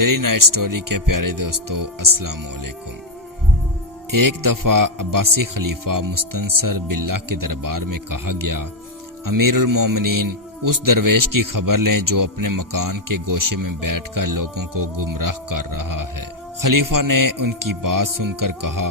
Daily night story کے پیارے دوستو السلام علیکم۔ ایک دفعہ عباسی خلیفہ مستنصر باللہ کے دربار میں کہا گیا، امیر المومنین اس درویش کی خبر لیں جو اپنے مکان کے گوشے میں بیٹھ کر لوگوں کو گمراہ کر رہا ہے۔ خلیفہ نے ان کی بات سن کر کہا،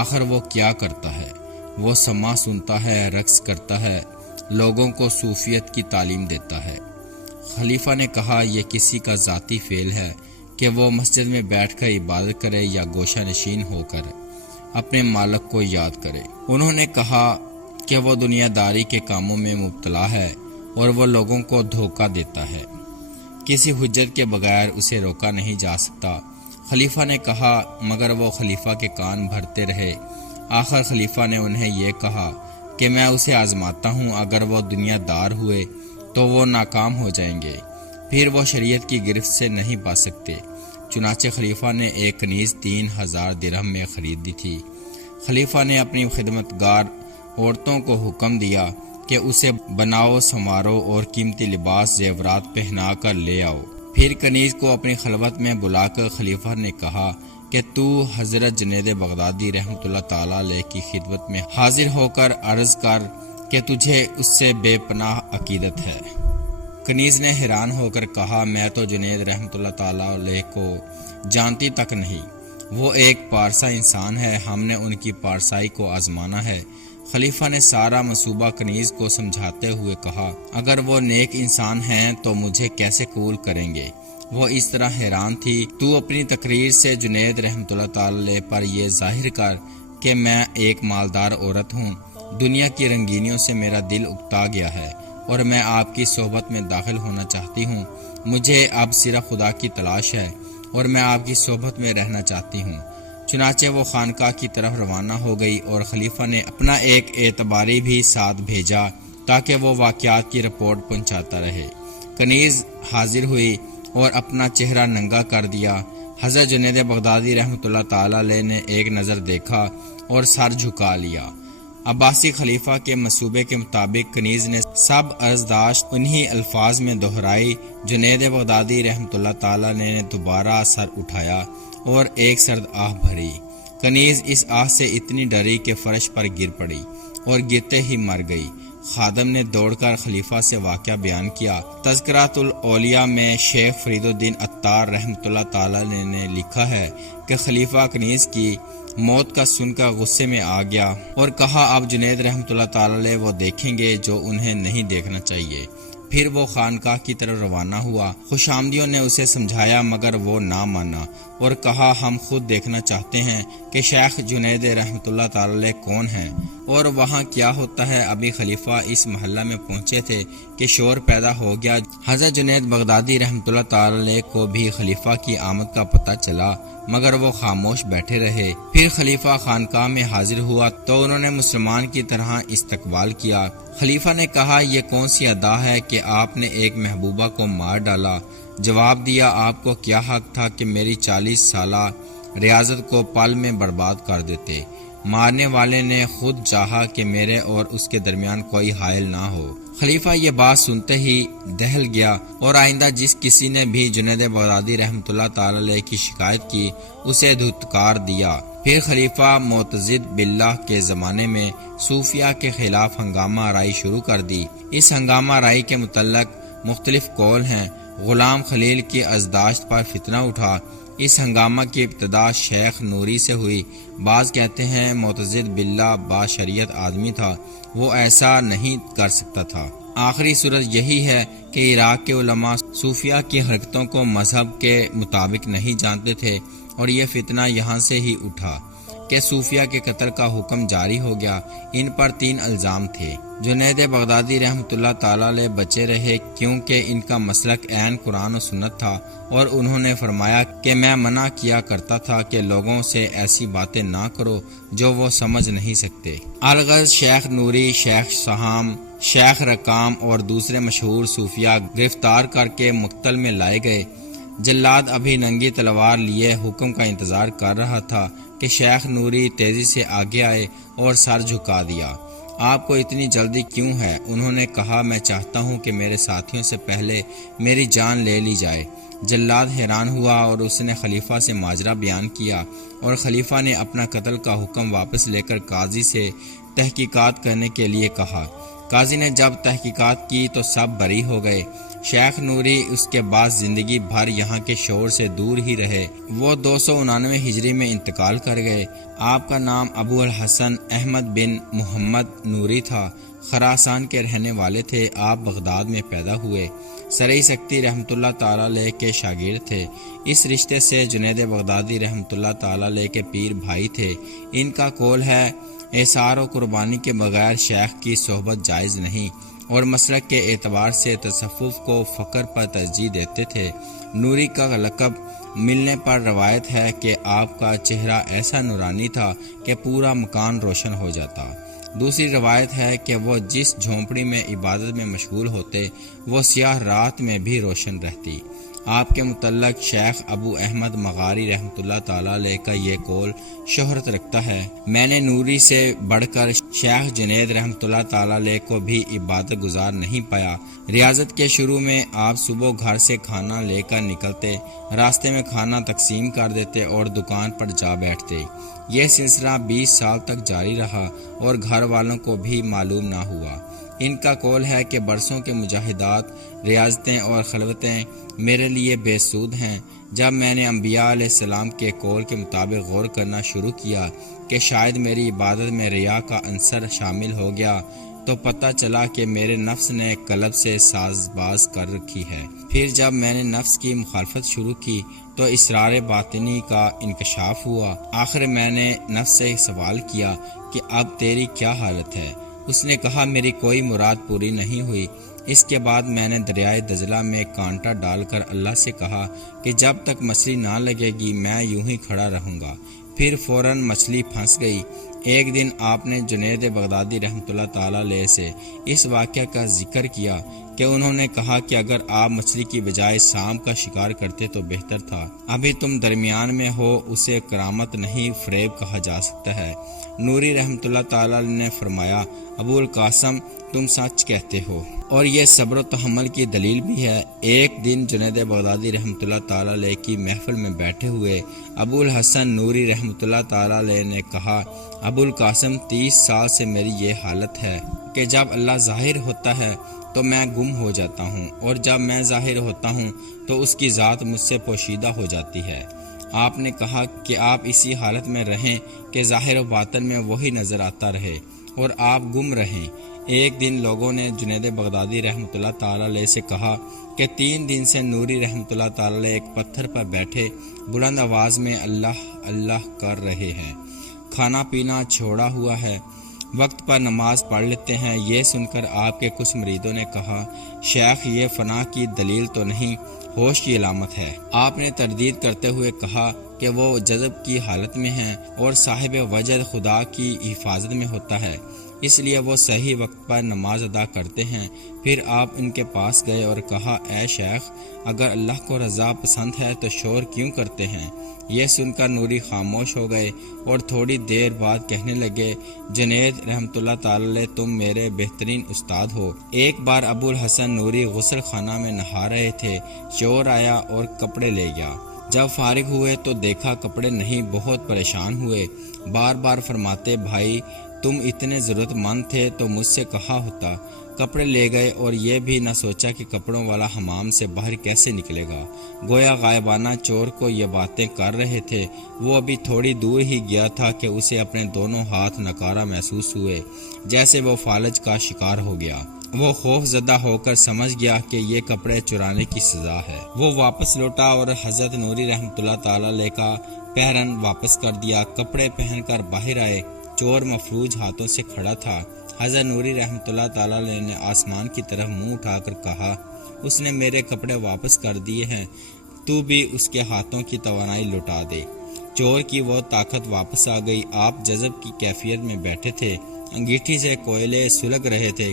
آخر وہ کیا کرتا ہے؟ وہ سماع سنتا ہے، رقص کرتا ہے، لوگوں کو صوفیت کی تعلیم دیتا ہے۔ خلیفہ نے کہا، یہ کسی کا ذاتی فعل ہے کہ وہ مسجد میں بیٹھ کر عبادت کرے یا گوشہ نشین ہو کر اپنے مالک کو یاد کرے۔ انہوں نے کہا کہ وہ دنیا داری کے کاموں میں مبتلا ہے اور وہ لوگوں کو دھوکہ دیتا ہے، کسی حجت کے بغیر اسے روکا نہیں جا سکتا۔ خلیفہ نے کہا، مگر وہ خلیفہ کے کان بھرتے رہے۔ آخر خلیفہ نے انہیں یہ کہا کہ میں اسے آزماتا ہوں، اگر وہ دنیا دار ہوئے تو وہ ناکام ہو جائیں گے، پھر وہ شریعت کی گرفت سے نہیں بچ سکتے۔ چنانچہ خلیفہ نے ایک کنیز 3000 درہم میں خریدی تھی۔ خلیفہ نے اپنی خدمتگار عورتوں کو حکم دیا کہ اسے بناؤ، سنوارو اور قیمتی لباس زیورات پہنا کر لے آؤ۔ پھر کنیز کو اپنی خلوت میں بلا کر خلیفہ نے کہا کہ تو حضرت جنید بغدادی رحمۃ اللہ تعالی علیہ کی خدمت میں حاضر ہو کر عرض کر کہ تجھے اس سے بے پناہ عقیدت ہے۔ کنیز نے حیران ہو کر کہا، میں تو جنید رحمۃ اللہ تعالی علیہ کو جانتی تک نہیں، وہ ایک پارسا انسان ہے، ہم نے ان کی پارسائی کو آزمانا ہے۔ خلیفہ نے سارا منصوبہ کنیز کو سمجھاتے ہوئے کہا، اگر وہ نیک انسان ہیں تو مجھے کیسے قبول کریں گے؟ وہ اس طرح حیران تھی۔ تو اپنی تقریر سے جنید رحمۃ اللہ تعالی علیہ پر یہ ظاہر کر کہ میں ایک مالدار عورت ہوں، دنیا کی رنگینیوں سے میرا دل اکتا گیا ہے اور میں آپ کی صحبت میں داخل ہونا چاہتی ہوں۔ مجھے اب صرف خدا کی تلاش ہے اور میں آپ کی صحبت میں رہنا چاہتی ہوں۔ چنانچہ وہ خانقاہ کی طرف روانہ ہو گئی اور خلیفہ نے اپنا ایک اعتباری بھی ساتھ بھیجا تاکہ وہ واقعات کی رپورٹ پہنچاتا رہے۔ کنیز حاضر ہوئی اور اپنا چہرہ ننگا کر دیا۔ حضرت جنید بغدادی رحمۃ اللہ تعالی علیہ نے ایک نظر دیکھا اور سر جھکا لیا۔ عباسی خلیفہ کے منصوبے کے مطابق کنیز نے سب عرضداشت انہی الفاظ میں دہرائی۔ جنید بغدادی رحمۃ اللہ تعالی نے دوبارہ سر اٹھایا اور ایک سرد آہ بھری۔ کنیز اس آہ سے اتنی ڈری کہ فرش پر گر پڑی اور گرتے ہی مر گئی۔ خادم نے دوڑ کر خلیفہ سے واقعہ بیان کیا۔ تذکرۃ الاولیاء میں شیخ فرید الدین عطار رحمۃ اللہ تعالی نے لکھا ہے کہ خلیفہ کنیز کی موت کا سن کر غصے میں آ گیا اور کہا، اب جنید رحمۃ اللہ تعالی علیہ وہ دیکھیں گے جو انہیں نہیں دیکھنا چاہیے۔ پھر وہ خانقاہ کی طرف روانہ ہوا۔ خوش آمدیوں نے اسے سمجھایا مگر وہ نہ مانا اور کہا، ہم خود دیکھنا چاہتے ہیں کہ شیخ جنید رحمۃ اللہ تعالی علیہ کون ہیں اور وہاں کیا ہوتا ہے۔ ابھی خلیفہ اس محلہ میں پہنچے تھے کہ شور پیدا ہو گیا۔ حضرت جنید بغدادی رحمۃ اللہ تعالی علیہ کو بھی خلیفہ کی آمد کا پتہ چلا مگر وہ خاموش بیٹھے رہے۔ پھر خلیفہ خانقاہ میں حاضر ہوا تو انہوں نے مسلمان کی طرح استقبال کیا۔ خلیفہ نے کہا، یہ کون سی ادا ہے کہ آپ نے ایک محبوبہ کو مار ڈالا؟ جواب دیا، آپ کو کیا حق تھا کہ میری 40 سالہ ریاضت کو پل میں برباد کر دیتے؟ مارنے والے نے خود چاہا کہ میرے اور اس کے درمیان کوئی حائل نہ ہو۔ خلیفہ یہ بات سنتے ہی دہل گیا اور آئندہ جس کسی نے بھی جنید بغدادی رحمۃ اللہ تعالی علیہ کی شکایت کی اسے دھتکار دیا۔ پھر خلیفہ معتضد باللہ کے زمانے میں صوفیہ کے خلاف ہنگامہ آرائی شروع کر دی۔ اس ہنگامہ آرائی کے متعلق مختلف قول ہیں۔ غلام خلیل کی ازداشت پر فتنہ اٹھا۔ اس ہنگامہ کی ابتدا شیخ نوری سے ہوئی۔ بعض کہتے ہیں معتضد باللہ باشریعت آدمی تھا، وہ ایسا نہیں کر سکتا تھا۔ آخری صورت یہی ہے کہ عراق کے علماء صوفیہ کی حرکتوں کو مذہب کے مطابق نہیں جانتے تھے اور یہ فتنہ یہاں سے ہی اٹھا کہ صوفیہ کے قتل کا حکم جاری ہو گیا۔ ان پر 3 الزام تھے۔ جنید بغدادی رحمۃ اللہ تعالی علیہ بچے رہے کیونکہ ان کا مسلک عین قرآن و سنت تھا اور انہوں نے فرمایا کہ میں منع کیا کرتا تھا کہ لوگوں سے ایسی باتیں نہ کرو جو وہ سمجھ نہیں سکتے۔ الغرض شیخ نوری، شیخ سہام، شیخ رقام اور دوسرے مشہور صوفیہ گرفتار کر کے مقتل میں لائے گئے۔ جلاد ابھی ننگی تلوار لیے حکم کا انتظار کر رہا تھا کہ شیخ نوری تیزی سے آگے آئے اور سر جھکا دیا۔ آپ کو اتنی جلدی کیوں ہے؟ انہوں نے کہا، میں چاہتا ہوں کہ میرے ساتھیوں سے پہلے میری جان لے لی جائے۔ جلاد حیران ہوا اور اس نے خلیفہ سے ماجرا بیان کیا اور خلیفہ نے اپنا قتل کا حکم واپس لے کر قاضی سے تحقیقات کرنے کے لیے کہا۔ قاضی نے جب تحقیقات کی تو سب بری ہو گئے۔ شیخ نوری اس کے بعد زندگی بھر یہاں کے شور سے دور ہی رہے۔ وہ 299 ہجری میں انتقال کر گئے۔ آپ کا نام ابو الحسن احمد بن محمد نوری تھا۔ خراسان کے رہنے والے تھے۔ آپ بغداد میں پیدا ہوئے۔ سرئی سکتی رحمۃ اللہ تعالی علیہ کے شاگرد تھے۔ اس رشتے سے جنید بغدادی رحمۃ اللہ تعالی علیہ کے پیر بھائی تھے۔ ان کا قول ہے اعصار و قربانی کے بغیر شیخ کی صحبت جائز نہیں، اور مسلک کے اعتبار سے تصوف کو فقر پر ترجیح دیتے تھے۔ نوری کا لقب ملنے پر روایت ہے کہ آپ کا چہرہ ایسا نورانی تھا کہ پورا مکان روشن ہو جاتا۔ دوسری روایت ہے کہ وہ جس جھونپڑی میں عبادت میں مشغول ہوتے وہ سیاہ رات میں بھی روشن رہتی۔ آپ کے متعلق شیخ ابو احمد مغاری رحمۃ اللہ تعالی علیہ کا یہ قول شہرت رکھتا ہے، میں نے نوری سے بڑھ کر شیخ جنید رحمۃ اللہ تعالی علیہ کو بھی عبادت گزار نہیں پایا۔ ریاضت کے شروع میں آپ صبح گھر سے کھانا لے کر نکلتے، راستے میں کھانا تقسیم کر دیتے اور دکان پر جا بیٹھتے۔ یہ سلسلہ 20 سال تک جاری رہا اور گھر والوں کو بھی معلوم نہ ہوا۔ ان کا قول ہے کہ برسوں کے مجاہدات، ریاضتیں اور خلوتیں میرے لیے بے سود ہیں۔ جب میں نے انبیاء علیہ السلام کے قول کے مطابق غور کرنا شروع کیا کہ شاید میری عبادت میں ریا کا عنصر شامل ہو گیا تو پتہ چلا کہ میرے نفس نے قلب سے ساز باز کر رکھی ہے۔ پھر جب میں نے نفس کی مخالفت شروع کی تو اسرار باطنی کا انکشاف ہوا۔ آخر میں نے نفس سے سوال کیا کہ اب تیری کیا حالت ہے؟ اس نے کہا میری کوئی مراد پوری نہیں ہوئی۔ اس کے بعد میں نے دریائے دجلہ میں کانٹا ڈال کر اللہ سے کہا کہ جب تک مچھلی نہ لگے گی میں یوں ہی کھڑا رہوں گا۔ پھر فوراً مچھلی پھنس گئی۔ ایک دن آپ نے جنید بغدادی رحمۃ اللہ تعالی علیہ سے اس واقعہ کا ذکر کیا کہ انہوں نے کہا کہ اگر آپ مچھلی کی بجائے سانپ کا شکار کرتے تو بہتر تھا۔ ابھی تم درمیان میں ہو، اسے کرامت نہیں فریب کہا جا سکتا ہے۔ نوری رحمۃ اللہ تعالی علیہ نے فرمایا ابو القاسم تم سچ کہتے ہو، اور یہ صبر و تحمل کی دلیل بھی ہے۔ ایک دن جنید بغدادی رحمۃ اللہ تعالی علیہ کی محفل میں بیٹھے ہوئے ابو الحسن نوری رحمۃ اللہ تعالی علیہ نے کہا ابو القاسم 30 سال سے میری یہ حالت ہے کہ جب اللہ ظاہر ہوتا ہے تو میں گم ہو جاتا ہوں، اور جب میں ظاہر ہوتا ہوں تو اس کی ذات مجھ سے پوشیدہ ہو جاتی ہے۔ آپ نے کہا کہ آپ اسی حالت میں رہیں کہ ظاہر و باطن میں وہی نظر آتا رہے اور آپ گم رہیں۔ ایک دن لوگوں نے جنید بغدادی رحمۃ اللہ تعالی علیہ سے کہا کہ 3 دن سے نوری رحمۃ اللہ تعالی علیہ ایک پتھر پر بیٹھے بلند آواز میں اللہ اللہ کر رہے ہیں، کھانا پینا چھوڑا ہوا ہے، وقت پر نماز پڑھ لیتے ہیں۔ یہ سن کر آپ کے کچھ مریدوں نے کہا شیخ یہ فنا کی دلیل تو نہیں، ہوش کی علامت ہے۔ آپ نے تردید کرتے ہوئے کہا کہ وہ جذب کی حالت میں ہیں اور صاحب وجد خدا کی حفاظت میں ہوتا ہے، اس لیے وہ صحیح وقت پر نماز ادا کرتے ہیں۔ پھر آپ ان کے پاس گئے اور کہا اے شیخ اگر اللہ کو رضا پسند ہے تو شور کیوں کرتے ہیں؟ یہ سن کر نوری خاموش ہو گئے اور تھوڑی دیر بعد کہنے لگے جنید رحمۃ اللہ تعالی علیہ تم میرے بہترین استاد ہو۔ ایک بار ابو الحسن نوری غسل خانہ میں نہا رہے تھے، چور آیا اور کپڑے لے گیا۔ جب فارغ ہوئے تو دیکھا کپڑے نہیں، بہت پریشان ہوئے، بار بار فرماتے بھائی تم اتنے ضرورت مند تھے تو مجھ سے کہا ہوتا۔ کپڑے لے گئے اور یہ بھی نہ سوچا کہ کپڑوں والا حمام سے باہر کیسے نکلے گا۔ گویا غائبانہ چور کو یہ باتیں کر رہے تھے۔ وہ ابھی تھوڑی دور ہی گیا تھا کہ اسے اپنے دونوں ہاتھ نکارہ محسوس ہوئے، جیسے وہ فالج کا شکار ہو گیا۔ وہ خوف زدہ ہو کر سمجھ گیا کہ یہ کپڑے چرانے کی سزا ہے۔ وہ واپس لوٹا اور حضرت نوری رحمۃ اللہ تعالی علیہ کا پہرن واپس کر دیا۔ کپڑے پہن کر باہر آئے، چور مفلوج ہاتھوں سے کھڑا تھا۔ حضرت نوری رحمۃ اللہ تعالی علیہ نے آسمان کی طرف منہ اٹھا کر کہا اس نے میرے کپڑے واپس کر دیے ہیں، تو بھی اس کے ہاتھوں کی توانائی لوٹا دے۔ چور کی وہ طاقت واپس آ گئی۔ آپ جذب کی کیفیت میں بیٹھے تھے، انگیٹھی سے کوئلے سلگ رہے تھے۔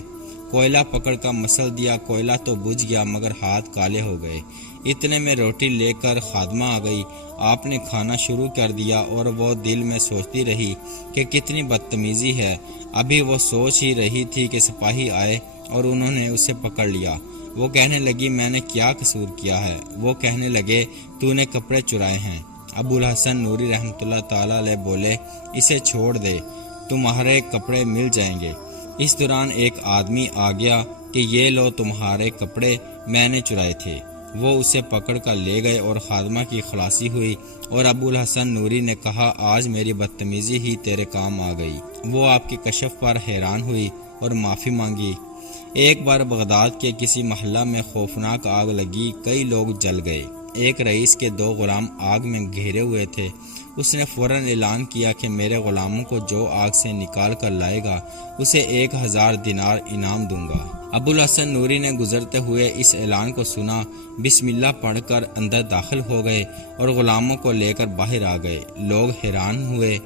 کوئلہ پکڑ کر مسل دیا، کوئلہ تو بجھ گیا مگر ہاتھ کالے ہو گئے۔ اتنے میں روٹی لے کر خادمہ آ گئی۔ آپ نے کھانا شروع کر دیا اور وہ دل میں سوچتی رہی کہ کتنی بدتمیزی ہے۔ ابھی وہ سوچ ہی رہی تھی کہ سپاہی آئے اور انہوں نے اسے پکڑ لیا۔ وہ کہنے لگی میں نے کیا قصور کیا ہے؟ وہ کہنے لگے تو نے کپڑے چرائے ہیں۔ ابو الحسن نوری رحمۃ اللہ تعالیٰ علیہ بولے اسے چھوڑ دے، تمہارے کپڑے مل جائیں گے۔ اس دوران ایک آدمی آ گیا کہ یہ لو تمہارے کپڑے میں نے چرائے تھے۔ وہ اسے پکڑ کر لے گئے اور خادمہ کی خلاصی ہوئی، اور ابو الحسن نوری نے کہا آج میری بدتمیزی ہی تیرے کام آ گئی۔ وہ آپ کے کشف پر حیران ہوئی اور معافی مانگی۔ ایک بار بغداد کے کسی محلہ میں خوفناک آگ لگی، کئی لوگ جل گئے۔ ایک رئیس کے 2 غلام آگ میں گھرے ہوئے تھے۔ اس نے فوراً اعلان کیا کہ میرے غلاموں کو جو آگ سے نکال کر لائے گا اسے 1000 دینار انعام دوں گا۔ ابو الحسن نوری نے گزرتے ہوئے اس اعلان کو سنا، بسم اللہ پڑھ کر اندر داخل ہو گئے اور غلاموں کو لے کر باہر آ گئے۔ لوگ حیران ہوئے۔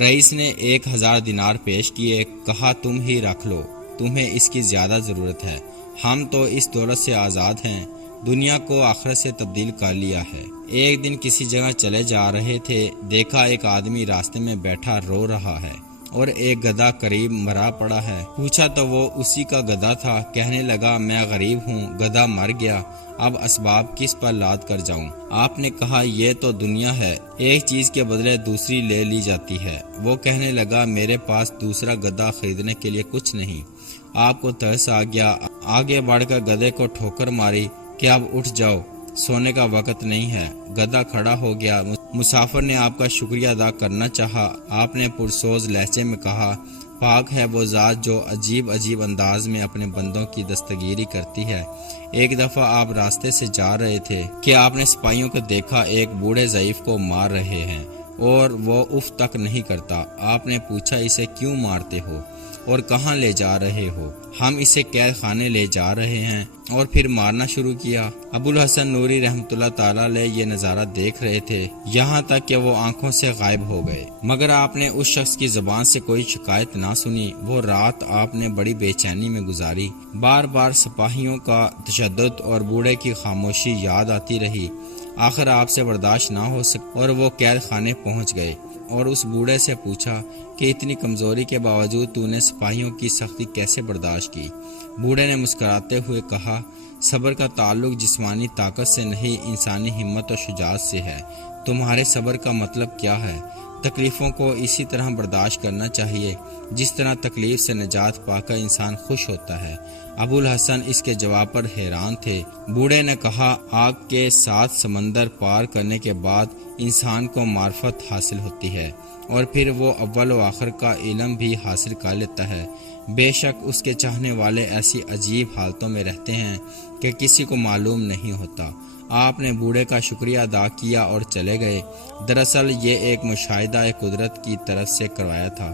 رئیس نے 1000 دینار پیش کیے، کہا تم ہی رکھ لو، تمہیں اس کی زیادہ ضرورت ہے، ہم تو اس دولت سے آزاد ہیں، دنیا کو آخرت سے تبدیل کر لیا ہے۔ ایک دن کسی جگہ چلے جا رہے تھے، دیکھا ایک آدمی راستے میں بیٹھا رو رہا ہے اور ایک گدھا قریب مرا پڑا ہے۔ پوچھا تو وہ اسی کا گدھا تھا۔ کہنے لگا میں غریب ہوں، گدھا مر گیا، اب اسباب کس پر لاد کر جاؤں؟ آپ نے کہا یہ تو دنیا ہے، ایک چیز کے بدلے دوسری لے لی جاتی ہے۔ وہ کہنے لگا میرے پاس دوسرا گدھا خریدنے کے لیے کچھ نہیں۔ آپ کو ترس آ گیا، آگے بڑھ کر گدھے کو ٹھوکر ماری کہ اب اٹھ جاؤ، سونے کا وقت نہیں ہے۔ گدھا کھڑا ہو گیا۔ مسافر نے آپ کا شکریہ ادا کرنا چاہا۔ آپ نے پرسوز لہجے میں کہا پاک ہے وہ ذات جو عجیب عجیب انداز میں اپنے بندوں کی دستگیری کرتی ہے۔ ایک دفعہ آپ راستے سے جا رہے تھے کہ آپ نے سپاہیوں کو دیکھا ایک بوڑھے ضعیف کو مار رہے ہیں اور وہ اف تک نہیں کرتا۔ آپ نے پوچھا اسے کیوں مارتے ہو اور کہاں لے جا رہے ہو؟ ہم اسے قید خانے لے جا رہے ہیں، اور پھر مارنا شروع کیا۔ ابو الحسن نوری رحمۃ اللہ تعالیٰ علیہ یہ نظارہ دیکھ رہے تھے، یہاں تک کہ وہ آنکھوں سے غائب ہو گئے، مگر آپ نے اس شخص کی زبان سے کوئی شکایت نہ سنی۔ وہ رات آپ نے بڑی بے چینی میں گزاری، بار بار سپاہیوں کا تشدد اور بوڑھے کی خاموشی یاد آتی رہی۔ آخر آپ سے برداشت نہ ہو سکا اور وہ قید خانے پہنچ گئے اور اس بوڑھے سے پوچھا کہ اتنی کمزوری کے باوجود تو نے سپاہیوں کی سختی کیسے برداشت کی؟ بوڑھے نے مسکراتے ہوئے کہا صبر کا تعلق جسمانی طاقت سے نہیں، انسانی ہمت و شجاعت سے ہے۔ تمہارے صبر کا مطلب کیا ہے؟ تکلیفوں کو اسی طرح برداشت کرنا چاہیے جس طرح تکلیف سے نجات پا کر انسان خوش ہوتا ہے۔ ابو الحسن اس کے جواب پر حیران تھے۔ بوڑھے نے کہا آگ کے 7 سمندر پار کرنے کے بعد انسان کو معرفت حاصل ہوتی ہے اور پھر وہ اول و آخر کا علم بھی حاصل کر لیتا ہے۔ بے شک اس کے چاہنے والے ایسی عجیب حالتوں میں رہتے ہیں کہ کسی کو معلوم نہیں ہوتا۔ آپ نے بوڑھے کا شکریہ ادا کیا اور چلے گئے۔ دراصل یہ ایک مشاہدہ قدرت کی طرف سے کروایا تھا۔